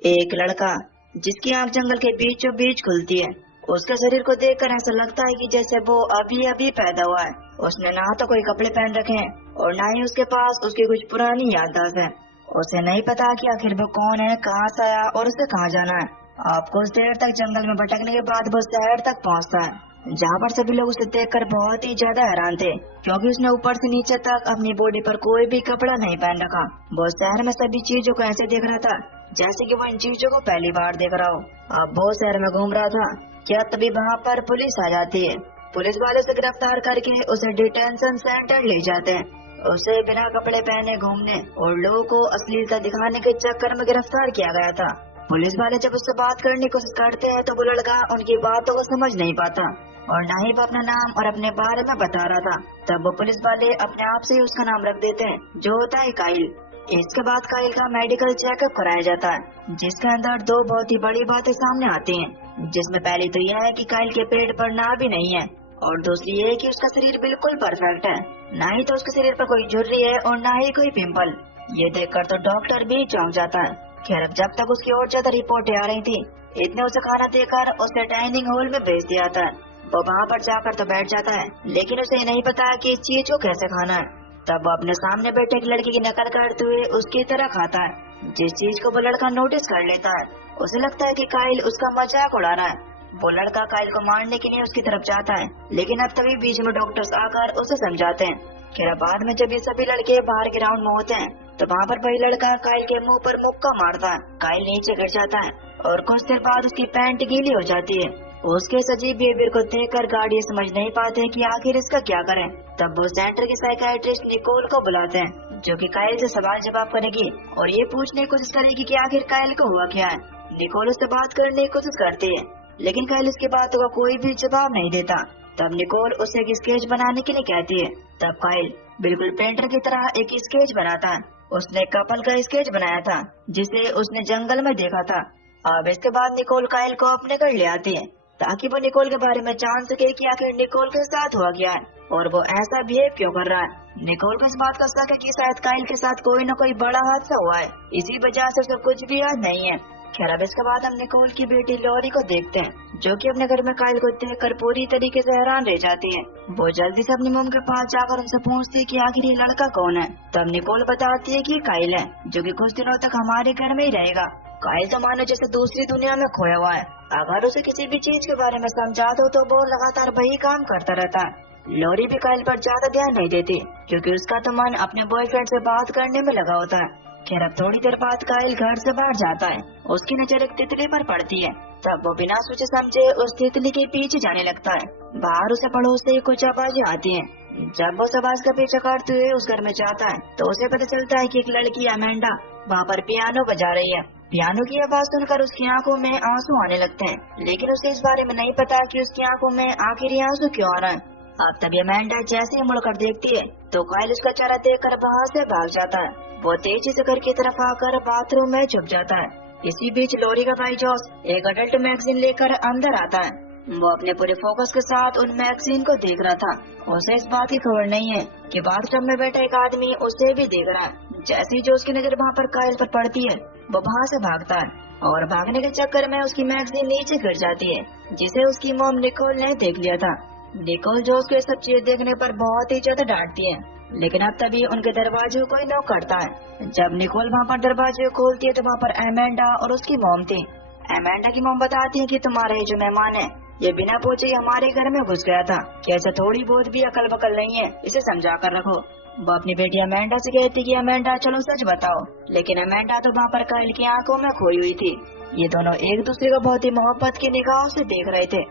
एक लड़का जिसकी आंख जंगल के बीचों बीच खुलती है। उसके शरीर को देखकर ऐसा लगता है कि जैसे वो अभी अभी पैदा हुआ है। उसने ना तो कोई कपड़े पहन रखे हैं और ना ही उसके पास उसकी कुछ पुरानी याददाश्त है। उसे नहीं पता कि आखिर वो कौन है, कहाँ से आया और उसे कहाँ जाना है। आप कुछ देर तक जंगल में भटकने के बाद वो शहर तक पहुँचता है, जहाँ पर सभी लोग उसे देखकर बहुत ही ज्यादा हैरान थे, क्योंकि उसने ऊपर से नीचे तक अपनी बॉडी पर कोई भी कपड़ा नहीं पहन रखा। वो शहर में सभी चीजों को ऐसे देख रहा था जैसे कि वो इन चीजों को पहली बार देख रहा हो। अब वो शहर में घूम रहा था, क्या तभी वहाँ पर पुलिस आ जाती है। पुलिस वाले उसे गिरफ्तार करके उसे डिटेंशन सेंटर ले जाते हैं। उसे बिना कपड़े पहने घूमने और लोगों को अश्लीलता दिखाने के चक्कर में गिरफ्तार किया गया था। पुलिस वाले जब उससे बात करने की कोशिश करते हैं तो वो लड़का उनकी बातों को समझ नहीं पाता और न ही वो अपना नाम और अपने बारे में बता रहा था। तब वो पुलिस वाले अपने आप से ही उसका नाम रख देते हैं, जो होता है काइल। इसके बाद काइल का मेडिकल चेकअप कराया जाता है, जिसके अंदर दो बहुत ही बड़ी बातें सामने आती हैं, जिसमें पहली तो यह है कि काइल के पेट पर नाभि नहीं है और दूसरी ये कि उसका शरीर बिल्कुल परफेक्ट है। न ही तो उसके शरीर पर कोई झुर्री है और न ही कोई पिंपल। ये देखकर तो डॉक्टर भी चौंक जाता है। खैर, अब जब तक उसकी और ज्यादा रिपोर्टें आ रही थी, इतने उसे खाना देकर उसे डाइनिंग हॉल में भेज दिया था। वो वहाँ पर जाकर तो बैठ जाता है, लेकिन उसे नहीं पता कि इस चीज को कैसे खाना है। तब वो अपने सामने बैठे एक लड़की की नकल करते हुए उसकी तरह खाता है, जिस चीज को वो लड़का नोटिस कर लेता है। उसे लगता है कि काइल उसका मजाक उड़ा रहा है। वो लड़का काइल को मारने के लिए उसकी तरफ जाता है, लेकिन अब तभी बीच में डॉक्टर्स आकर उसे समझाते हैं। खैर, बाद में जब ये सभी लड़के बाहर ग्राउंड में होते हैं तो वहाँ पर वही लड़का काइल के मुंह पर मुक्का मारता है। काइल नीचे गिर जाता है और कुछ देर बाद उसकी पैंट गीली हो जाती है। उसके इस अजीब बिहेवियर को देखकर गार्ड ये समझ नहीं पाते कि आखिर इसका क्या करें। तब वो सेंटर के साइकियाट्रिस्ट निकोल को बुलाते हैं, जो कि काइल से सवाल जवाब करेगी और ये पूछने की कोशिश करेगी कि आखिर काइल को हुआ क्या है। निकोल उससे बात करने की कोशिश करती है, लेकिन काइल उसकी बातों का कोई भी जवाब नहीं देता। तब निकोल उसे एक स्केच बनाने के लिए कहती है। तब काइल बिल्कुल पेंटर की तरह एक स्केच बनाता है। उसने कपल का स्केच बनाया था, जिसे उसने जंगल में देखा था। अब इसके बाद निकोल काइल को अपने घर ले आती है, ताकि वो निकोल के बारे में जान सके कि आखिर निकोल के साथ हुआ क्या है और वो ऐसा बिहेव क्यों कर रहा है। निकोल को इस बात का शक है कि शायद काइल के साथ कोई न कोई बड़ा हादसा हुआ है, इसी वजह से उसे कुछ भी याद नहीं है। खैर, अब इसके बाद हम निकोल की बेटी लॉरी को देखते हैं, जो कि अपने घर में काइल को देखकर पूरी तरीके से हैरान रह जाती है। वो जल्दी से अपनी मम के पास जाकर उनसे पूछती है कि आखिर ये लड़का कौन है। तब निकोल बताती है कि काइल है, जो कि कुछ दिनों तक हमारे घर में ही रहेगा। काइल तो मानो जैसे दूसरी दुनिया में खोया हुआ है। अगर उसे किसी भी चीज के बारे में समझा दो तो वो लगातार वही काम करता रहता है। लॉरी भी काइल पर ज्यादा ध्यान नहीं देती, क्योंकि उसका तो मन अपने बॉयफ्रेंड से बात करने में लगा होता है। खैर, अब थोड़ी देर बाद काइल घर से बाहर जाता है। उसकी नजर एक तितली पर पड़ती है। तब वो बिना सोचे समझे उस तितली के पीछे जाने लगता है। बाहर उसे पड़ोस से कुछ आवाजें आती हैं। जब वो उस आवाज का पीछा करते हुए उस घर में जाता है तो उसे पता चलता है कि एक लड़की अमेंडा वहाँ पर पियानो बजा रही है। पियानो की आवाज सुनकर उसकी आंखों में आंसू आने लगते हैं, लेकिन उसे इस बारे में नहीं पता कि उसकी आंखों में आखिर ये आंसू क्यों आ रहा है। अब तभी अमेंडा जैसे ही मुड़कर देखती है तो काइल उसका चेहरा देखकर वहाँ से भाग जाता है। वो तेजी से घर की तरफ आकर बाथरूम में छुप जाता है। इसी बीच लॉरी का भाई जॉस एक अडल्ट मैगजीन लेकर अंदर आता है। वो अपने पूरे फोकस के साथ उन मैगजीन को देख रहा था। उसे इस बात की खबर नहीं है कि बाथटब में बैठा एक आदमी उसे भी देख रहा है। जैसे ही जॉस की नजर वहाँ पर काइल पर पड़ती है, वो वहाँ से भागता है और भागने के चक्कर में उसकी मैगजीन नीचे गिर जाती है, जिसे उसकी मॉम निकोल ने देख लिया था। निकोल जॉस को ये सब चीजें देखने पर बहुत ही ज्यादा डांटती है, लेकिन अब तभी उनके दरवाजे को कोई नॉक करता है। जब निकोल वहाँ पर दरवाजे को खोलती है तो वहाँ पर एमेंडा और उसकी मॉम थी। एमेंडा की मॉम बताती है कि तुम्हारा ये जो मेहमान है, ये बिना पूछे ही हमारे घर में घुस गया था। कैसे थोड़ी बहुत भी अकल बकल नहीं है, इसे समझा कर रखो। वो अपनी बेटी अमेंडा से कहती कि अमेंडा चलो सच बताओ, लेकिन अमेंडा तो वहाँ पर काइल की आंखों में खोई हुई थी। ये दोनों एक दूसरे को बहुत ही मोहब्बत की निगाहों से देख रहे थे।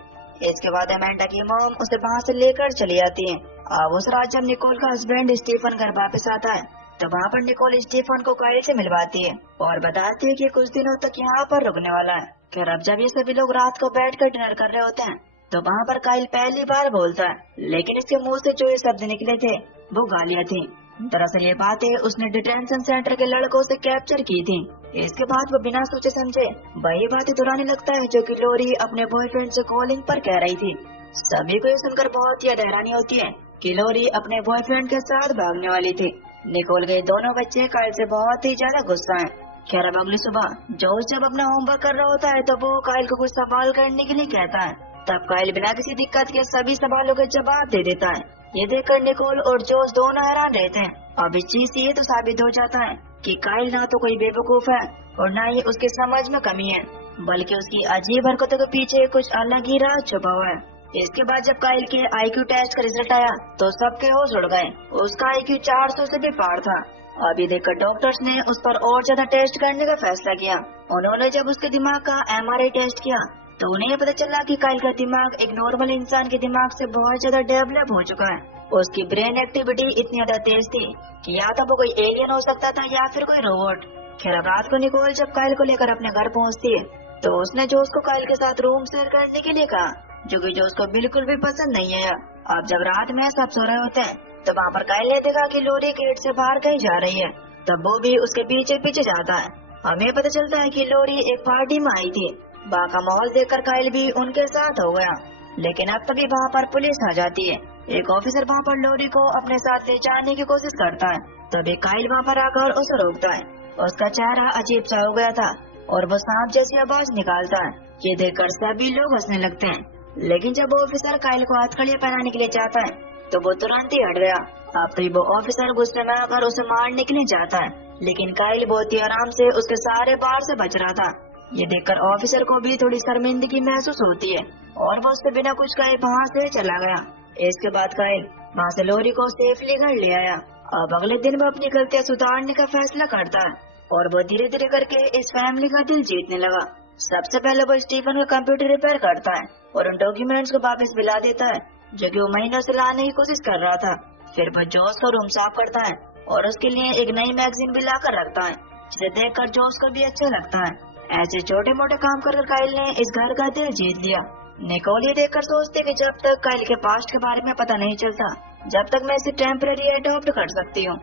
इसके बाद अमेंडा की मॉम उसे वहाँ से लेकर चली जाती है। अब उस रात जब निकोल का हस्बैंड स्टीफन घर वापस आता है तो वहाँ पर निकोल स्टीफन को काइल से मिलवाती है और बताती है कि कुछ दिनों तक यहाँ पर रुकने वाला है। खैर, अब जब ये सभी लोग रात को बैठकर डिनर कर रहे होते हैं तो वहाँ पर काइल पहली बार बोलता है, लेकिन इसके मुंह से जो ये शब्द निकले थे वो गालियाँ थी। दरअसल ये बातें उसने डिटेंशन सेंटर के लड़कों से कैप्चर की थी। इसके बाद वो बिना सोचे समझे वही बातें दोहराने लगता है जो कि लॉरी अपने बॉयफ्रेंड से कॉलिंग पर कह रही थी। सभी को ये सुनकर बहुत ही हैरानी होती है कि लॉरी अपने बॉयफ्रेंड के साथ भागने वाली थी। निकोल के दोनों बच्चे काइल से बहुत ही ज्यादा गुस्सा हैं, खैर अब अगली सुबह जोश जब अपना होमवर्क कर रहा होता है तो वो काइल को कुछ सवाल करने के लिए कहता है। तब काइल बिना किसी दिक्कत के सभी सवालों के जवाब दे देता है। ये देखकर निकोल और जोश दोनों हैरान रहते हैं। अब इस चीज से ये तो साबित हो जाता है कि काइल ना तो कोई बेवकूफ है और ना ही उसकी समझ में कमी है, बल्कि उसकी अजीब हरकतों के पीछे कुछ अलग ही राज छुपा हुआ है। इसके बाद जब काइल के IQ टेस्ट का रिजल्ट आया तो सबके होश उड़ गए। उसका IQ 400 से भी पार था। अभी देखकर डॉक्टर्स ने उस पर और ज्यादा टेस्ट करने का फैसला किया। उन्होंने जब उसके दिमाग का MRI टेस्ट किया तो उन्हें पता चला कि काइल का दिमाग एक नॉर्मल इंसान के दिमाग से बहुत ज्यादा डेवलप हो चुका है। उसकी ब्रेन एक्टिविटी इतनी ज्यादा तेज थी कि या तो वो कोई एलियन हो सकता था या फिर कोई रोबोट। खैर रात को निकोल जब काइल को लेकर अपने घर पहुंचती है तो उसने जोश को काइल के साथ रूम शेयर करने के लिए कहा, जो कि जोश को बिल्कुल भी पसंद नहीं आया। अब जब रात में सब सो रहे होते हैं तो वहाँ पर काइल ने देखा कि लोरी गेट से बाहर कहीं जा रही है। तब वो भी उसके पीछे पीछे जाता है। हमें पता चलता है कि लोरी एक पार्टी में आई थी। वहाँ का माहौल देखकर काइल भी उनके साथ हो गया। लेकिन अब तभी वहाँ पर पुलिस आ जाती है। एक ऑफिसर वहाँ पर लोरी को अपने साथ ले जाने की कोशिश करता है। तभी काइल वहाँ पर आकर उसे रोकता है। उसका चेहरा अजीब सा हो गया था और वो सांप जैसी आवाज निकालता है। ये देखकर सभी लोग हंसने लगते हैं। लेकिन जब वो ऑफिसर काइल को हथकड़ियाँ पहनाने के लिए चाहता है तो वो तुरंत ही हट गया। अब तभी वो ऑफिसर गुस्से में आकर उसे मारने के लिए जाता है, लेकिन काइल बहुत ही आराम से उसके सारे बार से बच रहा था। ये देखकर ऑफिसर को भी थोड़ी शर्मिंदगी महसूस होती है और वो उससे बिना कुछ कहे वहाँ से चला गया। इसके बाद काइल वहाँ से लोरी को सेफली घर ले आया। अब अगले दिन वो अपनी गलतियाँ सुधारने का फैसला करता है और वो धीरे धीरे करके इस फैमिली का दिल जीतने लगा। सबसे पहले वो स्टीफन का कंप्यूटर रिपेयर करता है और उन डॉक्यूमेंट्स को वापस मिला देता है जो कि वो महीनों से लाने की कोशिश कर रहा था। फिर वो जोश का रूम साफ करता है और उसके लिए एक नई मैगजीन भी लाकर रखता है, जिसे देखकर जोश को भी अच्छा लगता है। ऐसे छोटे मोटे काम कर काइल ने इस घर का दिल जीत लिया। निकोल ये देखकर सोचते कि जब तक काइल के पास्ट के बारे में पता नहीं चलता, जब तक मैं इसे टेम्पररी अडॉप्ट कर सकती हूँ।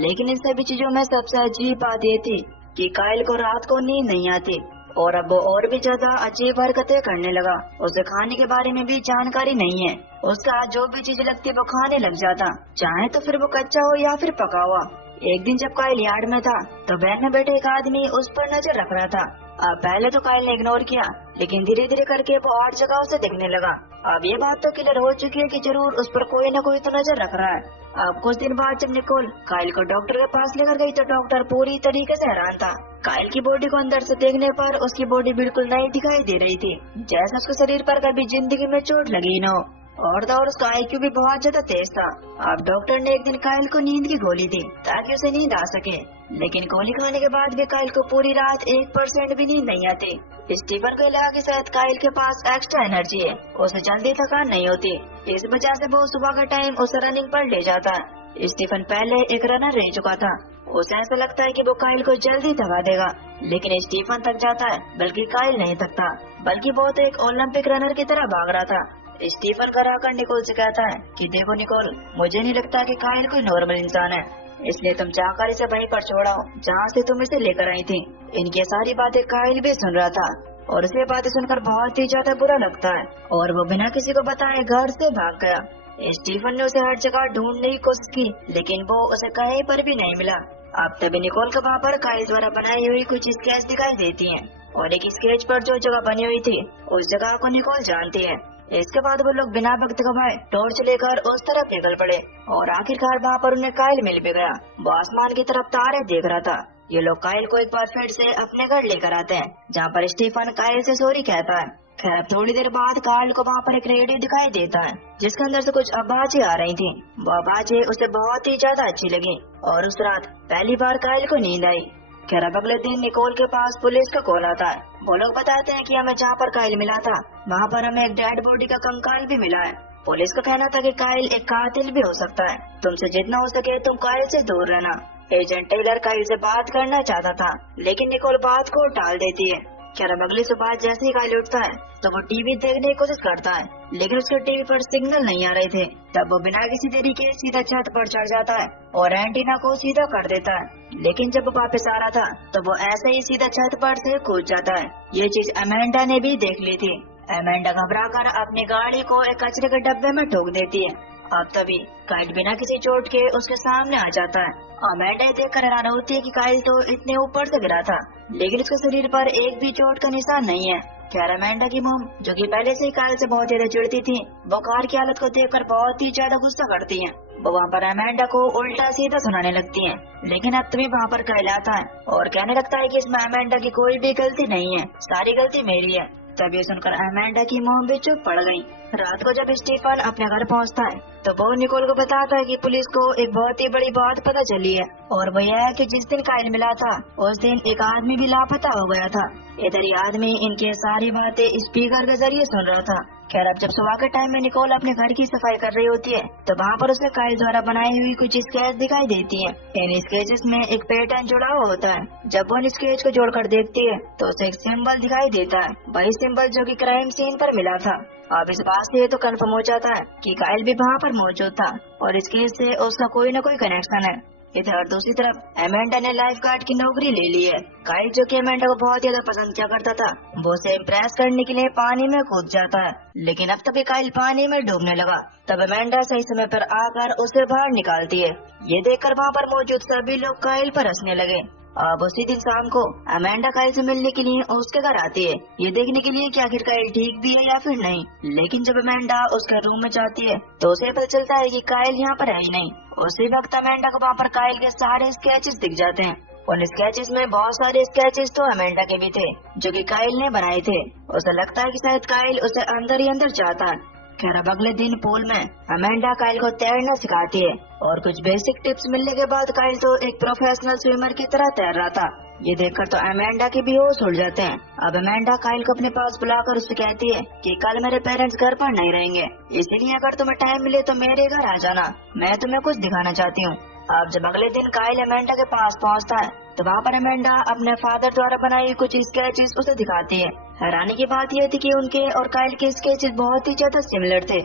लेकिन इन सभी चीजों में सबसे अजीब बात ये थी कि काइल को रात को नींद नहीं आती और अब वो और भी ज्यादा अजीब हरकतें करने लगा। उसे खाने के बारे में भी जानकारी नहीं है। उसका जो भी चीज लगती है वो खाने लग जाता, चाहे तो फिर वो कच्चा हो या फिर पका हुआ। एक दिन जब काइल यार्ड में था तो वैन में बैठे एक आदमी उस पर नजर रख रहा था। अब पहले तो काइल ने इग्नोर किया, लेकिन धीरे धीरे करके वो 8 जगहों से दिखने लगा। अब ये बात तो क्लियर हो चुकी है कि जरूर उस पर कोई न कोई तो नजर रख रहा है। अब कुछ दिन बाद जब निकोल काइल को डॉक्टर के पास लेकर गई तो डॉक्टर पूरी तरीके से हैरान था। काइल की बॉडी को अंदर से देखने पर उसकी बॉडी बिल्कुल नई दिखाई दे रही थी, जैसे उसके शरीर पर कभी जिंदगी में चोट लगी न हो। और तो और उसका IQ भी बहुत ज्यादा तेज था। अब डॉक्टर ने एक दिन काइल को नींद की गोली दी ताकि उसे नींद आ सके, लेकिन गोली खाने के बाद भी काइल को पूरी रात 1% भी नींद नहीं आती। स्टीफन को लगा कि शायद काइल के पास एक्स्ट्रा एनर्जी है, उसे जल्दी थकान नहीं होती, इस वजह से वो सुबह का टाइम उसे रनिंग पर ले जाता है। स्टीफन पहले एक रनर रह चुका था। उसे ऐसा लगता है कि वो काइल को जल्दी थका देगा, लेकिन स्टीफन थक जाता है, बल्कि काइल नहीं थकता, बल्कि वो तो एक ओलंपिक रनर की तरह भाग रहा था। स्टीफन घर आकर निकोल से कहता है कि देखो निकोल, मुझे नहीं लगता कि काइल कोई नॉर्मल इंसान है, इसलिए तुम जाकर इसे वहीं पर छोड़ाओ जहाँ से तुम इसे लेकर आई थी। इनकी सारी बातें काइल भी सुन रहा था और उसे बातें सुनकर बहुत ही ज्यादा बुरा लगता है और वो बिना किसी को बताए घर से भाग गया। स्टीफन ने उसे हर जगह ढूंढने की कोशिश की, लेकिन वो उसे कहीं पर भी नहीं मिला। अब तभी निकोल के वहाँ पर काइल द्वारा बनाई हुई कुछ स्केच दिखाई देती हैं और एक स्केच पर जो जगह बनी हुई थी उस जगह को निकोल जानती है। इसके बाद वो लोग बिना वक्त गवाए टॉर्च लेकर उस तरफ निकल पड़े और आखिरकार वहाँ पर उन्हें काइल मिल भी गया। वो आसमान की तरफ तारे देख रहा था। ये लोग काइल को एक बार फिर से अपने घर लेकर आते हैं, जहाँ पर स्टीफन काइल से सॉरी कहता है। खैर थोड़ी देर बाद काइल को वहाँ पर एक रेडियो दिखाई देता है जिसके अंदर से कुछ आवाजें आ रही थी। वो आवाजें उसे बहुत ही ज्यादा अच्छी लगी और उस रात पहली बार काइल को नींद आई। खैर अब अगले दिन निकोल के पास पुलिस का कॉल आता है। वो लोग बताते हैं कि हमें जहाँ पर काइल मिला था वहाँ पर हमें एक डेड बॉडी का कंकाल भी मिला है। पुलिस का कहना था कि काइल एक कातिल भी हो सकता है, तुमसे जितना हो सके तुम काइल से दूर रहना। एजेंट टेलर काइल से बात करना चाहता था, लेकिन निकोल बात को टाल देती है। खैर अब अगली सुबह जैसे ही काइल उठता है तो वो टीवी देखने की कोशिश करता है, लेकिन उसके टीवी पर सिग्नल नहीं आ रहे थे। तब वो बिना किसी देरी के सीधा छत पर चढ़ जाता है और एंटीना को सीधा कर देता है। लेकिन जब वो वापस आ रहा था तो वो ऐसे ही सीधा छत पर से कूद जाता है। ये चीज अमेंडा ने भी देख ली थी। अमेंडा घबराकर अपनी गाड़ी को एक कचरे के डब्बे में ठोक देती है। अब तभी काइल बिना किसी चोट के उसके सामने आ जाता है। अमेंडा देखकर हैरान होती है कि काइल तो इतने ऊपर से गिरा था, लेकिन उसके शरीर पर एक भी चोट का निशान नहीं है। खैर अमेंडा की मॉम, जो कि पहले से ही काइल से बहुत ज्यादा चिढ़ती थी, वो कार की हालत को देखकर बहुत ही ज्यादा गुस्सा करती हैं। वो वहाँ पर अमेंडा को उल्टा सीधा सुनाने लगती हैं। लेकिन अब तभी वहाँ पर काइल आता है और कहने लगता है कि इसमें अमेंडा की कोई भी गलती नहीं है, सारी गलती मेरी है। तभी सुनकर अमेंडा की मॉम भी चुप पड़ गई। रात को जब स्टीफन अपने घर पहुंचता है तो वो निकोल को बताता है कि पुलिस को एक बहुत ही बड़ी बात पता चली है, और वो यह है कि जिस दिन काइल मिला था उस दिन एक आदमी भी लापता हो गया था। इधर ये आदमी इनके सारी बातें स्पीकर के जरिए सुन रहा था। खैर अब जब सुबह के टाइम में निकोल अपने घर की सफाई कर रही होती है तो वहाँ पर उसे काइल द्वारा बनाई हुई कुछ स्केच दिखाई देती है। इन स्केचेस में एक पैटर्न जुड़ा हुआ होता है। जब वो इन स्केच को जोड़कर देखती है तो उसे एक सिंबल दिखाई देता है, वही सिंबल जो कि क्राइम सीन पर मिला था। अब इस बात से ये तो कंफर्म हो जाता है कि काइल भी वहाँ पर मौजूद था और इस केस से उसका कोई न कोई कनेक्शन है। इधर दूसरी तरफ अमेंडा ने लाइफ गार्ड की नौकरी ले ली है। काइल जो कि अमेंडा को बहुत ज्यादा पसंद किया करता था, वो उसे इम्प्रेस करने के लिए पानी में कूद जाता है। लेकिन अब तभी काइल पानी में डूबने लगा, तब अमेंडा सही समय पर आकर उसे बाहर निकालती है। ये देखकर वहाँ पर मौजूद सभी लोग काइल पर हंसने लगे। अब उसी दिन शाम को अमेंडा काइल से मिलने के लिए उसके घर आती है, ये देखने के लिए कि आखिर काइल ठीक भी है या फिर नहीं। लेकिन जब अमेंडा उसके रूम में जाती है तो उसे पता चलता है कि काइल यहाँ पर है ही नहीं। उसी वक्त अमेंडा को वहाँ पर काइल के सारे स्केचेस दिख जाते हैं। उन स्केचेस में बहुत सारे स्केचेस तो अमेंडा के भी थे जो कि काइल ने बनाए थे। उसे लगता है कि शायद काइल उसे अंदर ही अंदर चाहता है। खैर अब अगले दिन पूल में अमेंडा काइल को तैरना सिखाती है और कुछ बेसिक टिप्स मिलने के बाद काइल तो एक प्रोफेशनल स्विमर की तरह तैर रहा था। ये देखकर तो अमेंडा के भी होश उड़ जाते हैं। अब अमेंडा काइल को अपने पास बुलाकर उससे कहती है कि कल मेरे पेरेंट्स घर पर नहीं रहेंगे, इसीलिए अगर तुम्हें टाइम मिले तो मेरे घर आ जाना, मैं तुम्हें कुछ दिखाना चाहती हूँ। अब जब अगले दिन काइल अमेंडा के पास पहुँचता है तो वहाँ पर अमेंडा अपने फादर द्वारा बनाई कुछ स्केचेस उसे दिखाती है। हैरानी की बात यह थी कि उनके और काइल के स्केचेस बहुत ही ज्यादा सिमिलर थे।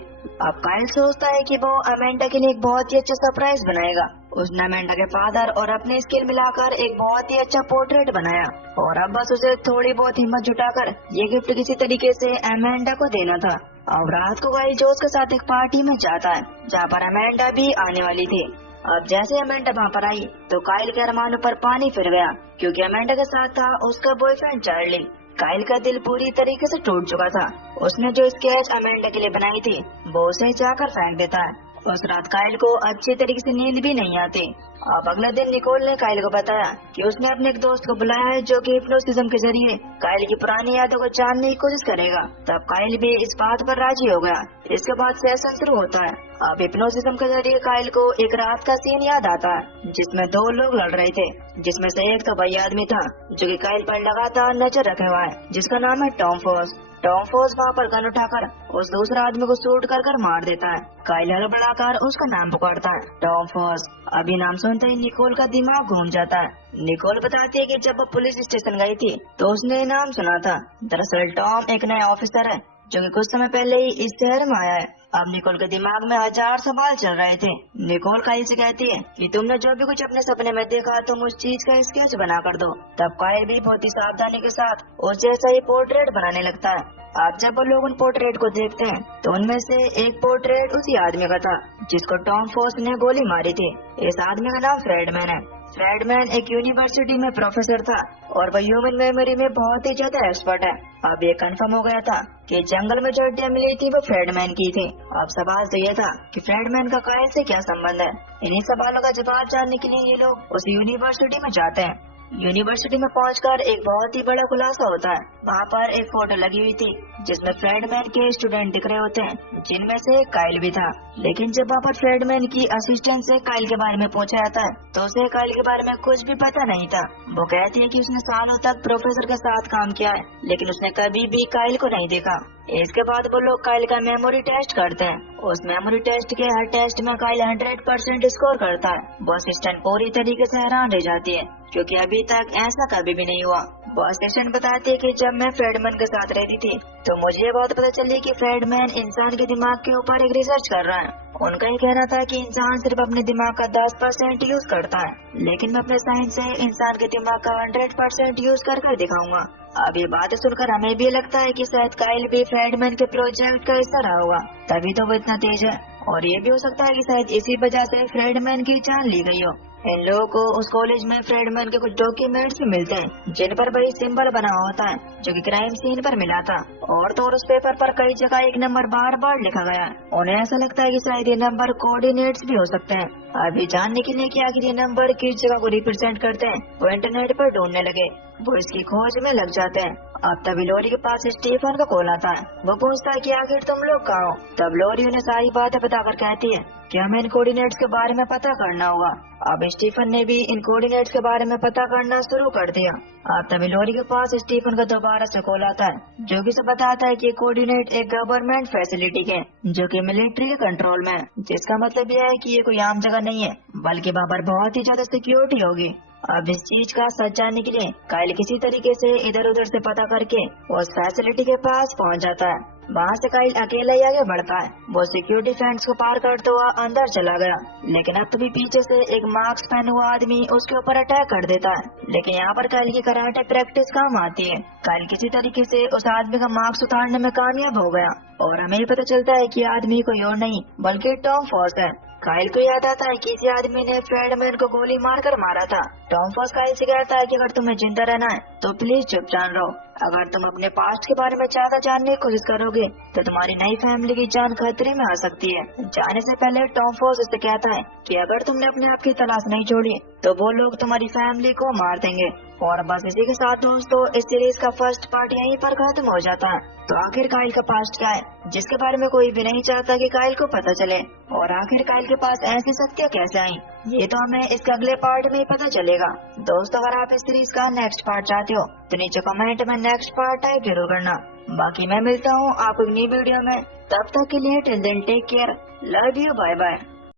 अब काइल सोचता है कि वो अमेंडा के लिए एक बहुत ही अच्छा सरप्राइज बनाएगा। उसने अमेंडा के फादर और अपने स्किल मिलाकर एक बहुत ही अच्छा पोर्ट्रेट बनाया और अब बस उसे थोड़ी बहुत हिम्मत जुटाकर ये गिफ्ट किसी तरीके से अमेंडा को देना था। अब रात को काइल जोश के साथ एक पार्टी में जाता है जहाँ पर अमेंडा भी आने वाली थी। अब जैसे अमेंडा वहाँ पर आई तो काइल के अरमानों पर पानी फिर गया, क्योंकि अमेंडा के साथ था उसका बॉयफ्रेंड चार्ली। काइल का दिल पूरी तरीके से टूट चुका था। उसने जो स्केच अमेंडा के लिए बनाई थी वो उसे जाकर फेंक देता है। उस रात काइल को अच्छी तरीके से नींद भी नहीं आती। अब अगले दिन निकोल ने काइल को बताया कि उसने अपने एक दोस्त को बुलाया है जो कि हिप्नोसिज्म के जरिए काइल की पुरानी यादों को जानने की कोशिश करेगा। तब काइल भी इस बात पर राजी हो गया। इसके बाद सेशन शुरू होता है। अब हिप्नोसिज्म के जरिए काइल को एक रात का सीन याद आता है जिसमें दो लोग लड़ रहे थे, जिसमें से एक तो वही आदमी था जो कि काइल पर लगातार नजर रखे हुआ है, जिसका नाम है टॉम फोर्स। टॉम फोर्स वहाँ पर गन उठाकर उस दूसरे आदमी को शूट कर मार देता है। काइल हड़बड़ाकर उसका नाम पुकारता है, टॉम फोर्स। अभी नाम सुनते ही निकोल का दिमाग घूम जाता है। निकोल बताती है कि जब वो पुलिस स्टेशन गई थी तो उसने नाम सुना था। दरअसल टॉम एक नया ऑफिसर है जो कि कुछ समय पहले ही इस शहर में आया है। अब निकोल के दिमाग में हजार सवाल चल रहे थे। निकोल काइल से कहती है कि तुमने जो भी कुछ अपने सपने में देखा तुम उस चीज का स्केच बना कर दो। तब काइल भी बहुत ही सावधानी के साथ उस जैसा ही पोर्ट्रेट बनाने लगता है। अब जब वो लोग उन पोर्ट्रेट को देखते हैं तो उनमें से एक पोर्ट्रेट उसी आदमी का था जिसको टॉम फोर्स ने गोली मारी थी। इस आदमी का नाम फ्रेडमैन है। फ्रेडमैन एक यूनिवर्सिटी में प्रोफेसर था और वह ह्यूमन मेमोरी में बहुत ही ज्यादा एक्सपर्ट है। अब ये कंफर्म हो गया था कि जंगल में जो हड्डियां मिली थी वो फ्रेडमैन की थी। अब सवाल तो ये था कि फ्रेडमैन का काइल से क्या संबंध है। इन्हीं सवालों का जवाब जानने के लिए ये लोग उस यूनिवर्सिटी में जाते हैं। यूनिवर्सिटी में पहुंचकर एक बहुत ही बड़ा खुलासा होता है। वहाँ पर एक फोटो लगी हुई थी जिसमें फ्रेडमैन के स्टूडेंट दिख रहे होते हैं, जिनमें से काइल भी था। लेकिन जब वहाँ पर फ्रेडमैन की असिस्टेंट से काइल के बारे में पूछा जाता है तो उसे काइल के बारे में कुछ भी पता नहीं था। वो कहती है कि उसने सालों तक प्रोफेसर के साथ काम किया है, लेकिन उसने कभी भी काइल को नहीं देखा। इसके बाद वो लोग काइल का मेमोरी टेस्ट करते हैं। उस मेमोरी टेस्ट के हर टेस्ट में काइल 100% स्कोर करता है। वो असिस्टेंट पूरी तरीके से हैरान रह जाती है क्योंकि अभी तक ऐसा कभी भी नहीं हुआ। वो असिस्टेंट बताती है कि जब मैं फ्रेडमैन के साथ रहती थी तो मुझे ये बात पता चली कि फ्रेडमैन इंसान के दिमाग के ऊपर एक रिसर्च कर रहा है। उनका ये कहना था कि इंसान सिर्फ अपने दिमाग का 10% यूज करता है, लेकिन मैं अपने साइंस से इंसान के दिमाग का 100% यूज कर दिखाऊंगा। अब ये बात सुनकर हमें भी लगता है कि शायद काइल भी फ्रेडमैन के प्रोजेक्ट का हिस्सा रहा होगा, तभी तो वो इतना तेज है। और ये भी हो सकता है कि शायद इसी वजह से फ्रेडमैन की जान ली गई हो। इन लोगों को उस कॉलेज में फ्रेडमैन के कुछ डॉक्यूमेंट्स भी मिलते हैं जिन पर वही सिंबल बना होता है जो कि क्राइम सीन पर मिला था। और तो और उस पेपर पर कई जगह एक नंबर बार बार लिखा गया है। उन्हें ऐसा लगता है कि शायद ये नंबर कोऑर्डिनेट्स भी हो सकते हैं। अभी जानने के लिए कि आखिर ये नंबर किस जगह को रिप्रेजेंट करते हैं वो इंटरनेट पर ढूंढने लगे। वो इसकी खोज में लग जाते हैं। अब तभी लोरी के पास स्टीफन का कॉल आता है। वो पूछता है कि आखिर तुम लोग कहाँ हो। तब लोरी उन्हें सारी बातें बताकर कहती है कि हमें इन कोऑर्डिनेट्स के बारे में पता करना होगा। अब स्टीफन ने भी इन कोऑर्डिनेट्स के बारे में पता करना शुरू कर दिया। अब तभी लोरी के पास स्टीफन का दोबारा से कॉल आता है जो कि उसे बताता है कि ये कोऑर्डिनेट एक गवर्नमेंट फैसिलिटी के जो कि मिलिट्री के कंट्रोल में है, जिसका मतलब यह है कि ये कोई आम जगह नहीं है बल्कि वहाँ पर बहुत ही ज्यादा सिक्योरिटी होगी। अब इस चीज का सच जानने के लिए काइल किसी तरीके से इधर उधर से पता करके उस फैसिलिटी के पास पहुंच जाता है। वहाँ से काइल अकेला ही आगे बढ़ता है। वो सिक्योरिटी फेंस को पार करते हुआ अंदर चला गया, लेकिन अब तभी पीछे से एक मास्क पहने हुआ आदमी उसके ऊपर अटैक कर देता है। लेकिन यहाँ पर काइल की कराटे प्रैक्टिस काम आती है। काइल किसी तरीके से उस आदमी का मास्क उतारने में कामयाब हो गया और हमें पता चलता है कि आदमी कोई और नहीं बल्कि टॉम फॉस है। काइल को याद आता है कि किसी आदमी ने फ्रेडमैन को गोली मारकर मारा था। टॉम फॉस काइल से कहता है कि अगर तुम्हें जिंदा रहना है तो प्लीज चुपचाप रहो। अगर तुम अपने पास्ट के बारे में ज्यादा जानने की कोशिश करोगे तो तुम्हारी नई फैमिली की जान खतरे में आ सकती है। जाने से पहले टॉम फॉस उससे कहता है कि अगर तुमने अपने आप की तलाश नहीं छोड़ी तो वो लोग तुम्हारी फैमिली को मार देंगे। और बस इसी के साथ दोस्तों इस सीरीज का फर्स्ट पार्ट यहीं पर खत्म हो जाता है। तो आखिर काइल का पास्ट क्या है जिसके बारे में कोई भी नहीं चाहता कि काइल को पता चले, और आखिर काइल के पास ऐसी शक्तियाँ कैसे आई, ये तो हमें इसके अगले पार्ट में ही पता चलेगा। दोस्तों अगर आप इस सीरीज का नेक्स्ट पार्ट चाहते हो तो नीचे कमेंट में नेक्स्ट पार्ट टाइप जरूर करना। बाकी मैं मिलता हूँ आपको एक नई वीडियो में, तब तक के लिए till then take care, love you, bye bye.